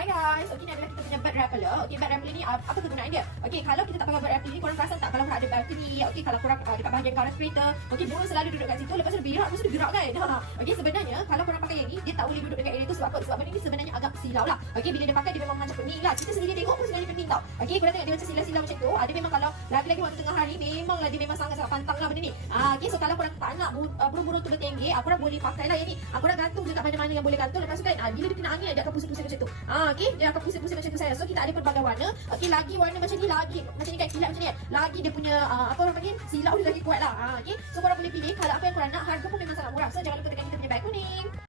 Hi guys, okay ni adalah kita punya bed rapeler. Okay, bed rapeler ni apa kegunaan dia? Okay, kalau kita tak pakai bed rapeler ni, korang perasan tak kalau korang ada balcony, okay, kalau korang dekat bahagian garage kereta, okay, burung selalu duduk kat situ, lepas tu dia berak, lepas tu dia gerak kan? Okay, sebenarnya kalau korang pakai yang ni, dia tak boleh duduk dekat area tu sebab apa? Sebab benda ni sebenarnya agak silau lah. Okay, bila dia pakai dia memang macam pening lah. Kita sendiri tengok pun sebenarnya pening tau. Okay, korang tengok dia macam silau-silau macam tu. Dia memang kalau lagi-lagi waktu tengah hari, memanglah dia memang sangat-sangat pantang lah benda ni. Okay, so kalau korang tak nak burung-burung tu bertengger, korang boleh pakai lah yang ni. Korang gantung je kat mana-mana yang boleh gantung. Lepas tu kan, bila dia kena angin, dia akan pusing-pusing macam tu. Okay, dia akan pusing-pusing macam tu saya. So kita ada pelbagai warna. Okay, lagi warna macam ni, lagi macam ni kan, kilat macam ni kan. Lagi dia punya apa orang panggil, silau dia lagi kuat lah. Okay, so korang boleh pilih kalau apa yang korang nak. Harga pun memang sangat murah. So jangan lupa tekan kita punya beg kuning.